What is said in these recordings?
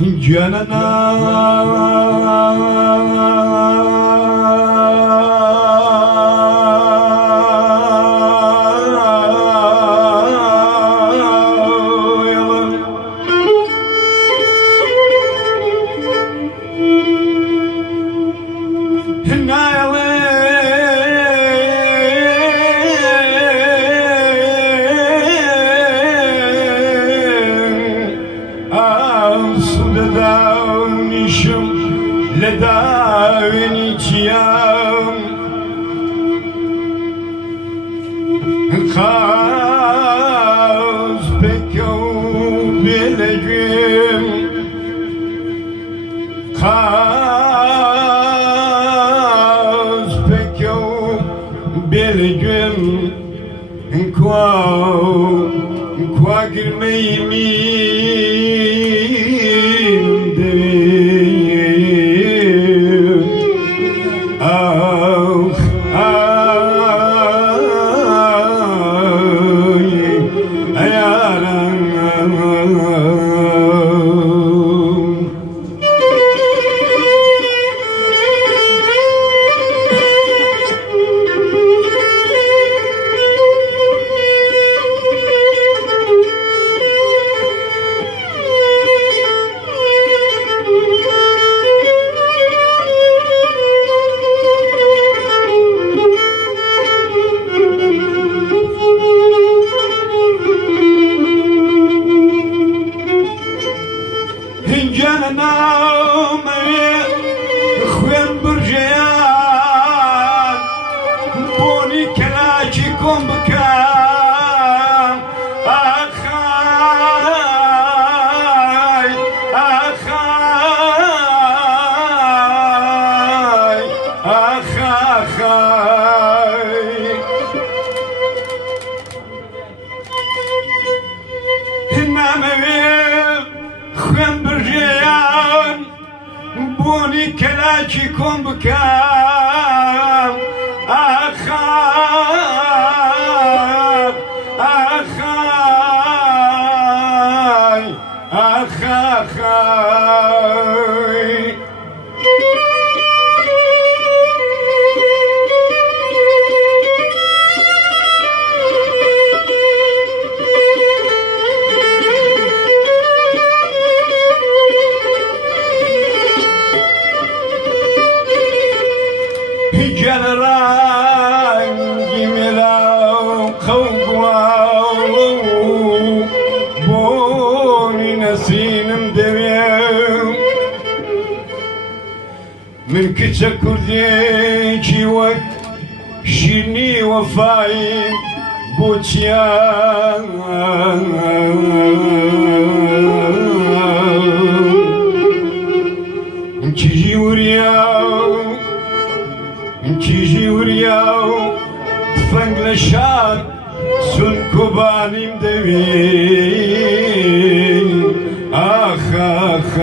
canana لداوينيتيام خاز بكو بلجم خاز بكو بلجم كوا قرميني بوني كلاكي كون بكام أخاي أخاي أخاي جلرانجي ملاو قوقواو بوني نسينم دميو من كتسا كرديجي وك شيني وفاي بوتيان انتي ورياو انتي ورياو فنگلشان سن كوبانيم دوين آخ آخ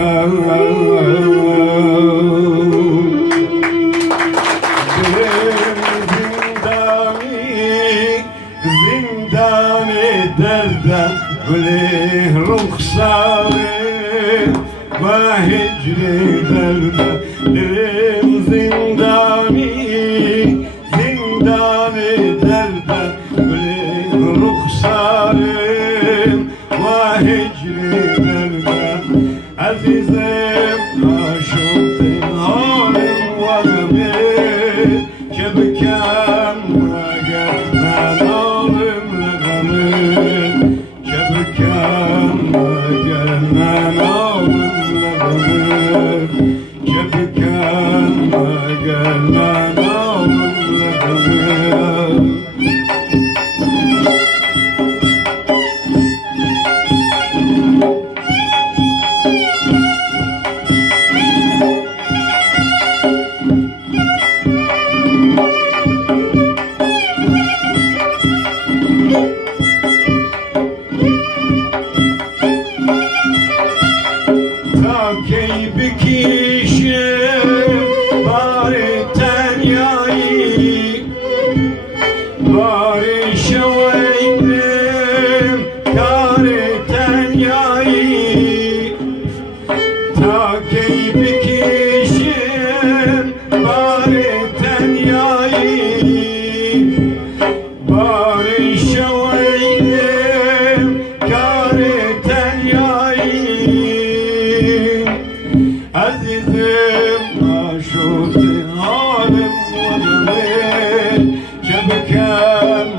زنداني دردا وليه رخصاري ما هجري دردا دلم زنداني زنداني دردا وليه رخصاري ما هجري دردا عزيزم عاشقتي هارم وغمي كبكام وقت ما نارم لغمي كبكام وقت ما نارم لغمي كبكام وقت ما نارم لغمي كي بكيش باري تانيا Şebkem